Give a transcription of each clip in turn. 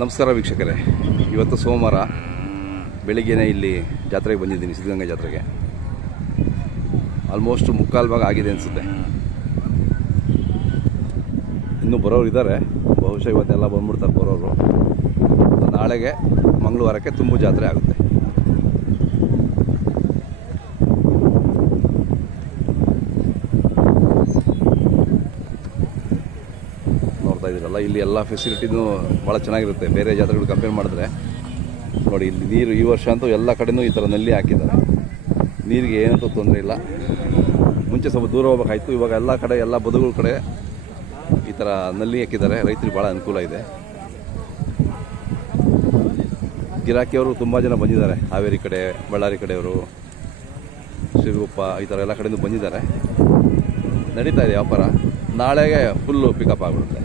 ನಮಸ್ಕಾರ ವೀಕ್ಷಕರೇ, ಇವತ್ತು ಸೋಮವಾರ ಬೆಳಿಗ್ಗೆನೇ ಇಲ್ಲಿ ಜಾತ್ರೆಗೆ ಬಂದಿದ್ದೀನಿ, ಸಿದ್ಧಗಂಗಾ ಜಾತ್ರೆಗೆ. ಆಲ್ಮೋಸ್ಟ್ ಮುಕ್ಕಾಲು ಭಾಗ ಆಗಿದೆ ಅನಿಸುತ್ತೆ. ಇನ್ನೂ ಬರೋರು ಇದ್ದಾರೆ, ಬಹುಶಃ ಇವತ್ತೆಲ್ಲ ಬಂದ್ಬಿಡ್ತಾರೆ ಬರೋರು. ನಾಳೆಗೆ ಮಂಗಳವಾರಕ್ಕೆ ತುಂಬು ಜಾತ್ರೆ ಆಗುತ್ತೆ. ನೋಡ್ತಾ ಇದ್ದೀರಲ್ಲ, ಇಲ್ಲಿ ಎಲ್ಲ ಫೆಸಿಲಿಟಿನೂ ಭಾಳ ಚೆನ್ನಾಗಿರುತ್ತೆ ಬೇರೆ ಜಾತ್ರೆಗಳು ಕಂಪೇರ್ ಮಾಡಿದ್ರೆ. ನೋಡಿ, ಇಲ್ಲಿ ನೀರು ಈ ವರ್ಷ ಅಂತೂ ಎಲ್ಲ ಕಡೆಯೂ ಈ ಥರ ನಲ್ಲಿ ಹಾಕಿದ್ದಾರೆ. ನೀರಿಗೆ ಏನಂತೂ ತೊಂದರೆ ಇಲ್ಲ. ಮುಂಚೆ ಸ್ವಲ್ಪ ದೂರ ಹೋಗ್ಬೇಕಾಯ್ತು, ಇವಾಗ ಎಲ್ಲ ಕಡೆ ಎಲ್ಲ ಬದುಗಳ ಕಡೆ ಈ ಥರ ನಲ್ಲಿ ಹಾಕಿದ್ದಾರೆ. ರೈತರಿಗೆ ಭಾಳ ಅನುಕೂಲ ಇದೆ. ಗಿರಾಕಿಯವರು ತುಂಬ ಜನ ಬಂದಿದ್ದಾರೆ, ಹಾವೇರಿ ಕಡೆ, ಬಳ್ಳಾರಿ ಕಡೆಯವರು, ಶ್ರೀಗುಪ್ಪ, ಈ ಥರ ಎಲ್ಲ ಕಡೆಯಿಂದ ಬಂದಿದ್ದಾರೆ. ನಡೀತಾ ಇದೆ ವ್ಯಾಪಾರ. ನಾಳೆಗೆ ಫುಲ್ಲು ಪಿಕಪ್ ಆಗಿಬಿಡುತ್ತೆ.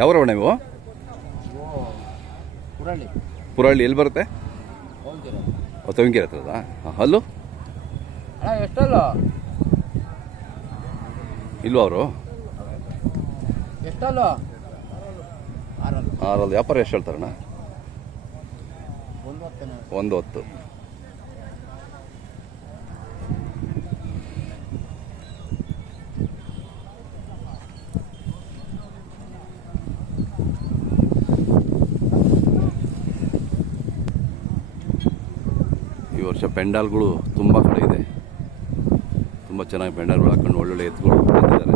ಯಾವ್ರವ ನೀವು? ಪುರಹಳ್ಳಿ ಎಲ್ಲಿ ಬರುತ್ತೆ? ತವಿಂಕೆರೆ ಹತ್ರದ. ಅಲ್ಲೂ ಎಷ್ಟಲ್ಲ ಇಲ್ವ ಅವರು? ಎಷ್ಟಲ್ಲ ಆರಲ್ಲಿ ವ್ಯಾಪಾರ ಎಷ್ಟು ಹೇಳ್ತಾರಣ್ಣ? 110. ಈ ವರ್ಷ ಪೆಂಡಾಲ್ಗಳು ತುಂಬ ಕಡೆ ಇದೆ. ತುಂಬ ಚೆನ್ನಾಗಿ ಪೆಂಡಾಲ್ಗಳು ಹಾಕೊಂಡು ಒಳ್ಳೊಳ್ಳೆ ಎತ್ತುಗಳು ಬಂದಿದ್ದಾರೆ.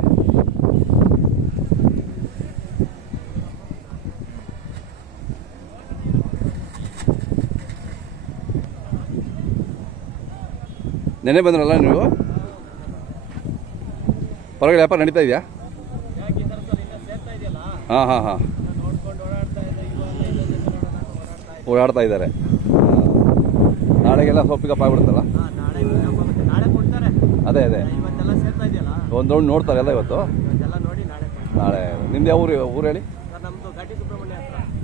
ನೆನೆ ಬಂದ್ರಲ್ಲ ನೀವು? ಪರವಾಗಿಲ್ಲ, ವ್ಯಾಪಾರ ನಡೀತಾ ಇದೆಯಾ? ಹಾಂ ಓಡಾಡ್ತಾ ಇದ್ದಾರೆ. ನಾಳೆಗೆಲ್ಲ ಸ್ವಲ್ಪ ಪಿಕಪ್ ಆಗಿಬಿಡುತ್ತಲ್ಲ? ಅದೇ ಒಂದು ರೌಂಡ್ ನೋಡ್ತಾರೆ ಎಲ್ಲ ಇವತ್ತು. ನಾಳೆ ನಿಮ್ದು ಯಾವ ಊರು ಹೇಳಿ?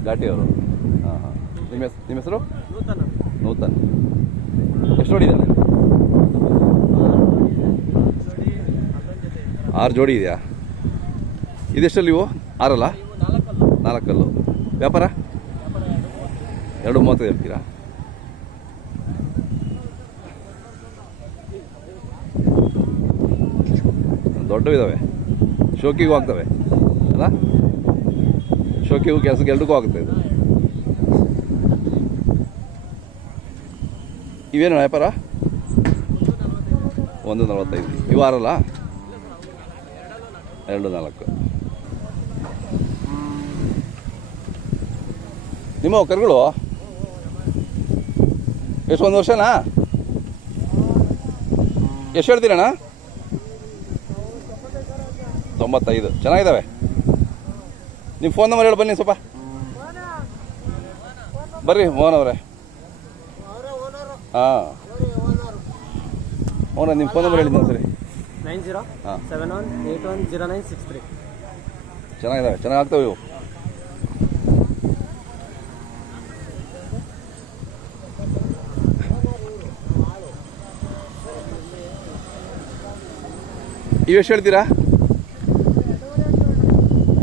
ಘಾಟಿಯವರು. ಹಾಂ. ನಿಮ್ಮ ಹೆಸರು? ನೂತನ್. ಎಷ್ಟು ನೋಡಿದ್ದಾನೆ? 6 ಜೋಡಿ ಇದೆಯಾ? ಇದೆಷ್ಟಲ್ಲಿ ಇವು? 6 4 ವ್ಯಾಪಾರ 2:35 ಹೇಳ್ತೀರಾ? ದೊಡ್ಡವು ಇದ್ದಾವೆ, ಶೋಕಿಗೂ ಆಗ್ತವೆ ಅಲ್ಲ? ಶೋಕಿಗೂ ಕೆಲಸಕ್ಕೆ ಎರಡಕ್ಕೂ ಆಗುತ್ತೆ ಇದು. ಇವೇನು ವ್ಯಾಪಾರ? 1:45. ಇವು 6 2:4. ನಿಮ್ಮ ಕರುಗಳು ಎಷ್ಟು? 1 ವರ್ಷನಾ? ಎಷ್ಟು ಹೇಳ್ತೀರಣ್ಣ? 95. ಚೆನ್ನಾಗಿದ್ದಾವೆ. ನಿಮ್ಮ ಫೋನ್ ನಂಬರ್ ಹೇಳಿ ಬನ್ನಿ ಸ್ವಲ್ಪ. ಬರ್ರಿ ಮೋಹನ್ ಅವರೇ. ಹಾಂ, ಮೋಹನ್ ನಿಮ್ಮ ಫೋನ್ ನಂಬರ್ ಹೇಳಿದ್ದೀನಿ ಸರಿ. 9071810963. ಚೆನ್ನಾಗಿದ್ದಾವೆ, ಚೆನ್ನಾಗಾಗ್ತವೆ ಇವು. ಇವೆಷ್ಟು ಹೇಳ್ತೀರಾ?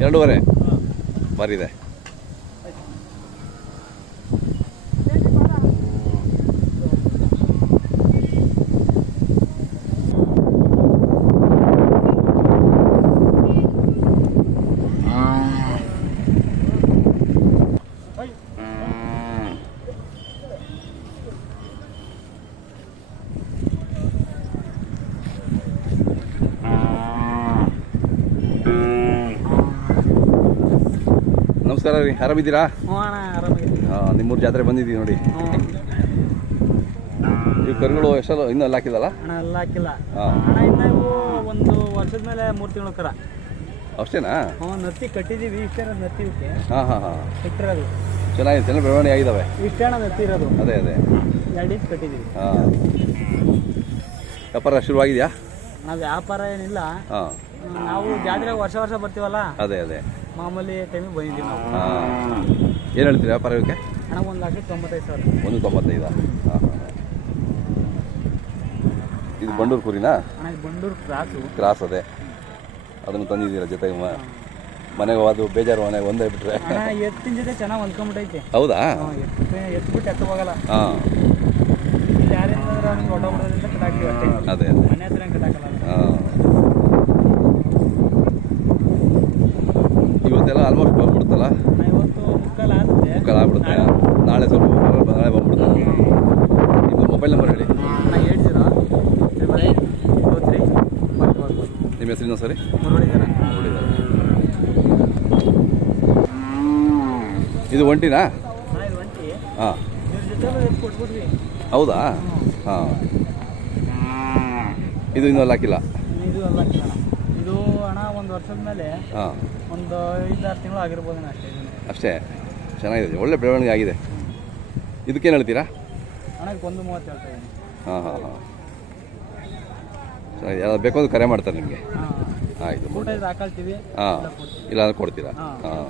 2.5 ಬರಿದೆ. ನಮಸ್ಕಾರ ರೀ, ಆರಾಮಿದ್ದೀರಾ? ಹಾಂ, ನಿಮ್ಮೂರು ಜಾತ್ರೆ ಬಂದಿದ್ದೀವಿ ನೋಡಿ. ಈ ಕರುಗಳು ಎಷ್ಟಲ್ಲ ಇನ್ನೂ ಎಲ್ಲ ಹಾಕಿದಲ್ಲ? ಎಲ್ಲ ಹಾಕಿಲ್ಲ. ಹಾಂ, ಒಂದು ವರ್ಷದ ಮೇಲೆ 3 ತಿಂಗಳು ಕರ ಅಷ್ಟೇನಾ? ನತ್ತಿ ಕಟ್ಟಿದ್ದೀವಿ. ಇಷ್ಟೇ ನತ್ತಿ. ಹಾಂ ಇಟ್ಟಿರೋದು ಚೆನ್ನಾಗಿದೆ, ಚೆನ್ನಾಗಿ ಬೆಳವಣಿಗೆ ಆಗಿದ್ದಾವೆ. ಇಷ್ಟೇಣ ನತ್ತಿ ಇರೋದು. ಅದೇ 2 ಇಂಚ್ ಕಟ್ಟಿದ್ದೀವಿ. ಹಾಂ, ವ್ಯಾಪಾರ ಶುರುವಾಗಿದೆಯಾ? ನಾವು ವ್ಯಾಪಾರ ಏನಿಲ್ಲ. ಹಾಂ, ನಾವು ಜಾತ್ರೆಗೆ ವರ್ಷ ವರ್ಷ ಬರ್ತೀವಲ್ಲ, ಅದೇ ಅದೇ. ಮಾಮೂಲಿ ಟೈಮಿಗೆ ಬಂದಿದ್ದೀವಿ ನಾವು. ಹಾಂ, ಏನು ಹೇಳ್ತೀರಿ ವ್ಯಾಪಾರ ಇವಕ್ಕೆ? ಅಣ್ಣ 1,95,000. 195. ಹಾಂ ಹಾಂ. ಇದು ಬಂಡೂರು ಕುರಿನಾ? ಅಣ್ಣ ಇದು ಬಂಡೂರು ಕ್ರಾಸ್ ಅದೇ, ಅದನ್ನು ತಂದಿದ್ದೀರಾ ಜೊತೆಗೆ? ಮನೆಗೆ ಅದು ಬೇಜಾರು, ಮನೆಗೆ ಒಂದೇ ಬಿಟ್ರೆ. ಅಣ್ಣ ಎತ್ತಿನ ಜೊತೆ ಚೆನ್ನಾಗಿ ಹೊಂದ್ಕೊಂಬಿಟ್ಟೈತೆ. ಹೌದಾ? ಎತ್ಬಿಟ್ಟು ಎತ್ತ ಹೋಗಲ್ಲ. ಹಾಂ, ಇಲ್ಲಿ ಯಾರೇನಾದ್ರೂ ಅವ್ನಿಗೆ ಹೊಡ ಹೊಡೋದ್ರಿಂದ ಕಟ್ಟಾಕ್ತೀವಿ ಅಷ್ಟೇ. ಅದೇ ಅದೇ. ಮನೆ ಹತ್ರ ಕಟ್ಟಾಕಲ್ಲ. ಹಾಂ, ಇವತ್ತೆಲ್ಲ ಆಲ್ಮೋಸ್ಟ್ ಬಂದ್ಬಿಡ್ತಲ್ಲ? ಅಣ್ಣ ಇವತ್ತು ಮುಕ್ಕಾಲು ಆಗುತ್ತೆ. ಮುಕ್ಕಾಲು ಆಗ್ಬಿಡುತ್ತೆ. ನಾಳೆ ಸ್ವಲ್ಪ ನಾಳೆ ಬಂದ್ಬಿಡುತ್ತೆ. ನಿಮ್ಮ ಮೊಬೈಲ್ ನಂಬರ್ ಹೇಳಿ. ಅಣ್ಣ 80 ನಿಮ್ಮ ಹೆಸರಿನ ಸರಿ? ಮುರುಳಿದಾರ. ಇದು ಒಂಟಿನಾ? ಅಣ್ಣ ಇದು ಒಂಟಿ. ಹಾಂ, ಇದ್ರ ಜೊತೆ ಎತ್ತು ಕೊಟ್ಬಿಟ್ವಿ. ಹೌದಾ? ಹಾಂ, ಇದು ಇನ್ನೂ ಅಲ್ಲಿ ಹಾಕಿಲ್ಲ? ಇದು ಅಲ್ಲ ಅಣ್ಣ. ಇದು ಅಣ್ಣ ಒಂದು ವರ್ಷದ ಮೇಲೆ ಹಾಂ, ಒಂದು 5-6 ತಿಂಗಳು ಆಗಿರ್ಬೋದು ಅಷ್ಟೇ. ಅಷ್ಟೇ. ಚೆನ್ನಾಗಿದೆ, ಒಳ್ಳೆ ಬೆಳವಣಿಗೆ ಆಗಿದೆ. ಇದಕ್ಕೇನು ಹೇಳ್ತೀರಾ? ಅಣ್ಣ 1.30 ಹೇಳ್ತಾ ಇದ್ದೀನಿ. ಹಾಂ ಹಾಂ ಹಾಂ, ಚೆನ್ನಾಗಿದೆ. ಯಾವ್ದು ಬೇಕು ಅಂದ್ರೆ ಕರೆ ಮಾಡ್ತಾರೆ ನಿಮಗೆ. ಹಾಂ, ಆಯಿತು. ಊಟ ಇದು ಹಾಕಳ್ತೀವಿ. ಹಾಂ, ಇಲ್ಲ ಅಂದ್ರೆ ಕೊಡ್ತೀರಾ? ಹಾಂ.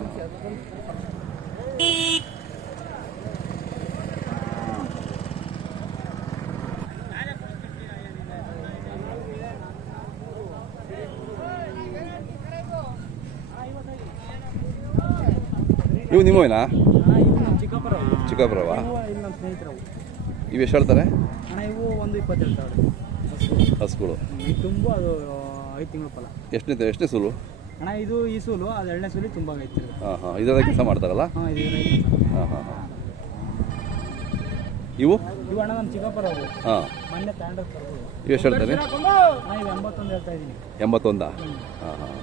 ಇವು ನಿಮ್ಮವೇನಾ? ಅಣ್ಣ ಇವು ನಮ್ಮ ಚಿಕ್ಕಪ್ಪರವು. ಚಿಕ್ಕಪ್ಪರವ? ಇಲ್ಲಿ ನಮ್ಮ ಸ್ನೇಹಿತರವು. ಇವು ಎಷ್ಟು ಹೇಳ್ತಾರೆ? ಅಣ್ಣ ಇವು 1.20 ಹೇಳ್ತಾವ್ರೆ. ಹಸುಗಳು? ಈ ತುಂಬು ಅದು 5 ತಿಂಗಳು ಫಲ. ಎಷ್ಟನೇ ಸೂಲು? ಅಣ್ಣ ಇದು ಈ ಸೂಲು, ಅದು 2ನೇ ಸೂಲಿ ತುಂಬ ಐತಿ. ಹಾಂ ಹಾಂ, ಇದರ ಕೆಲಸ ಮಾಡ್ತಾರಲ್ಲ? ಹಾಂ, ಇದು ಹಾಂ ಹಾಂ ಹಾಂ. ಇವು ಅಣ್ಣ ನಮ್ಮ ಚಿಕ್ಕಪ್ಪರವು. ಹಾಂ, ಮೊನ್ನೆ ತಗೊಂಡೋಗಿ ತರ್ಬೋದು. ಇವು ಎಷ್ಟು ಹೇಳ್ತಾರೆ? ಅಣ್ಣ ಇವು 81 ಹೇಳ್ತಾ ಇದ್ದೀನಿ. 81? ಹಾಂ ಹಾಂ.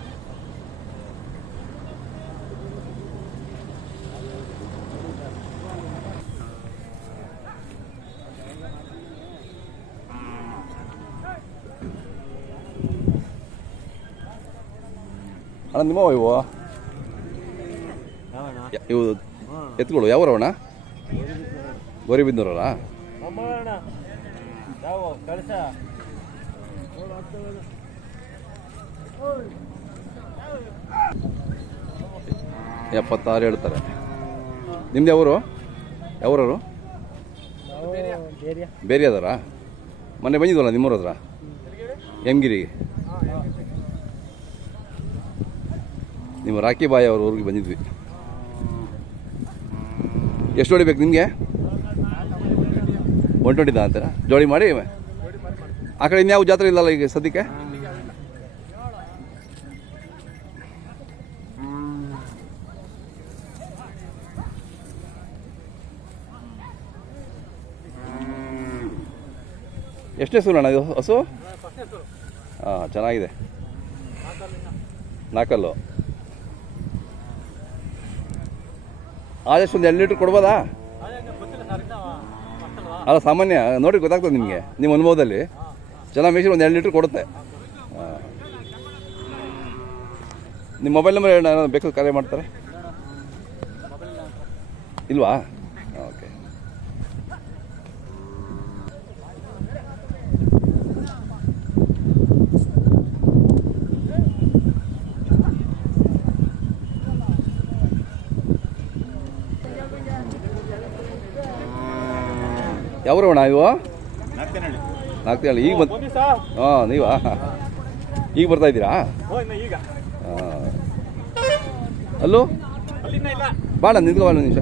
ಅಣ್ಣ ನಿಮ್ಮವ ಇವು? ಇವು ಎತ್ತುಗಳು ಯಾವರವಣ್ಣ? ಗೋರಿಬಿದನೂರಲ್ಲ? $76 ಹೇಳ್ತಾರೆ. ನಿಮ್ದು ಯಾವರು? ಯಾವೂರವರು? ಬೇರೆ ಅದಾರ? ಮೊನ್ನೆ ಬಂದಿದ್ವಲ್ಲ ನಿಮ್ಮೂರ ಹತ್ರ, ಎಮ್ಗಿರಿಗೆ. ನಿಮ್ಮ ರಾಕಿ ಬಾಯಿ ಅವ್ರ ಊರಿಗೆ ಬಂದಿದ್ವಿ. ಎಷ್ಟು ಜೋಡಿ ಬೇಕು ನಿಮಗೆ? 120 ಅಂತೀರಾ? ಜೋಡಿ ಮಾಡಿ. ಆ ಕಡೆ ಇನ್ಯಾವ ಜಾತ್ರೆ ಇಲ್ಲಲ್ಲ ಈಗ ಸದ್ಯಕ್ಕೆ? ಎಷ್ಟನೇ ಸೂರು ಅಣ್ಣ ಇದು ಹಸು? ಹಾಂ, ಚೆನ್ನಾಗಿದೆ. 4 ಆದಷ್ಟು ಒಂದು 2 ಲೀಟ್ರ್ ಕೊಡ್ಬೋದಾ? ಅಲ್ಲ, ಸಾಮಾನ್ಯ ನೋಡಿ ಗೊತ್ತಾಗ್ತದೆ ನಿಮಗೆ, ನಿಮ್ಮ ಅನುಭವದಲ್ಲಿ. ಚೆನ್ನಾಗಿ ಮೇಯ್ಸಿ ಒಂದು 2 ಲೀಟ್ರ್ ಕೊಡುತ್ತೆ. ಹಾಂ, ನಿಮ್ಮ ಮೊಬೈಲ್ ನಂಬರ್ ಹೇಳಿ, ನಾನು ಬೇಕಾದ್ರೆ ಕರೆ ಮಾಡ್ತಾರೆ. ಇಲ್ವಾ? ಓಕೆ. ಯಾವ್ರವಣ ಇವು? ನಾಲ್ಕೇಳಿ. ಈಗ ಹಾಂ, ನೀವಾ? ಈಗ ಬರ್ತಾ ಇದ್ದೀರಾ? ಹಾಂ. ಅಲ್ಲೂ ಬಾಳ ನಿಂತ್ಕೊ, ಒಂದು ನಿಮಿಷ.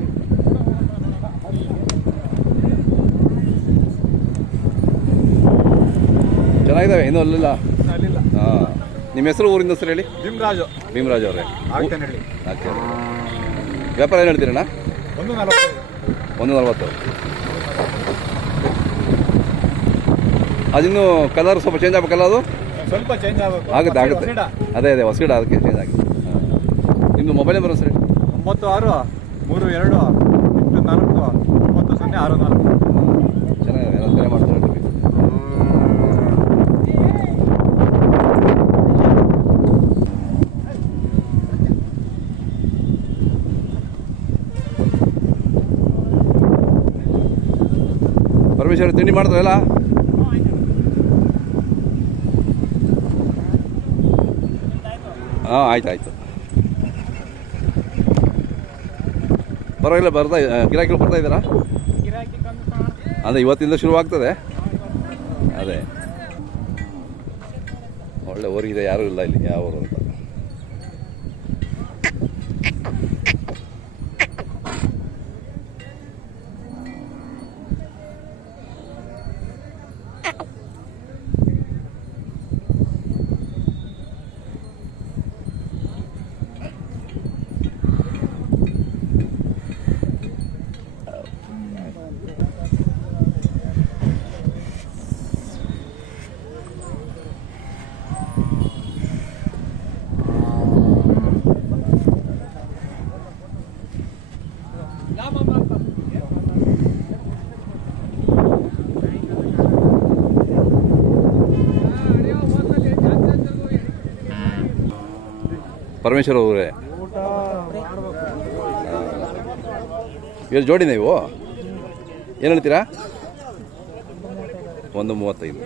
ಚೆನ್ನಾಗಿದ್ದಾವೆ, ಇನ್ನೂ ಅಲ್ಲಿಲ್ಲ? ಹಾಂ. ನಿಮ್ಮ ಹೆಸರು, ಊರಿಂದ ಹೆಸರು ಹೇಳಿ? ಭೀಮರಾಜು ಅವರೇ. ವ್ಯಾಪಾರ ಏನು ಹೇಳ್ತೀರಣ್ಣ? 140. ಅದಿನ್ನೂ ಕಲರ್ ಸ್ವಲ್ಪ ಚೇಂಜ್ ಆಗಬೇಕಲ್ಲ? ಅದು ಸ್ವಲ್ಪ ಚೇಂಜ್ ಆಗುತ್ತೆ. ಅದೇ ಹೊಸಗಿಡ, ಅದಕ್ಕೆ ಚೇಂಜ್ ಆಗಿದೆ. ನಿಮ್ಮದು ಮೊಬೈಲ್ ನಂಬರ್ ಸರಿ? 9632849064. ಚೆನ್ನಾಗಿದೆ, ಎಲ್ಲ ಕರೆ ಮಾಡ್ತಾರೆ. ಪರಮೇಶ್ವರ ತಿಂಡಿ ಮಾಡ್ತಾರಲ್ಲ? ಹಾಂ ಆಯ್ತು ಆಯಿತು. ಪರವಾಗಿಲ್ಲ, ಗಿರಾಕಿಗಳು ಬರ್ತಾ ಇದ್ದಾರಾ? ಗಿರಾಕಿ ಕಮ್ಮಿ ಕಾಣುತ್ತೆ. ಅದೇ ಇವತ್ತಿಂದ ಶುರುವಾಗ್ತದೆ. ಅದೇ ಒಳ್ಳೆ ಊರಿಗಿದೆ, ಯಾರೂ ಇಲ್ಲ ಇಲ್ಲಿ ಯಾವ ಊರು ಅಂತ. ಪರಮೇಶ್ವರ ಅವರೇ, ಎಷ್ಟು ಜೋಡಿ ನೀವು ಏನು ಹೇಳ್ತೀರಾ? 1.35.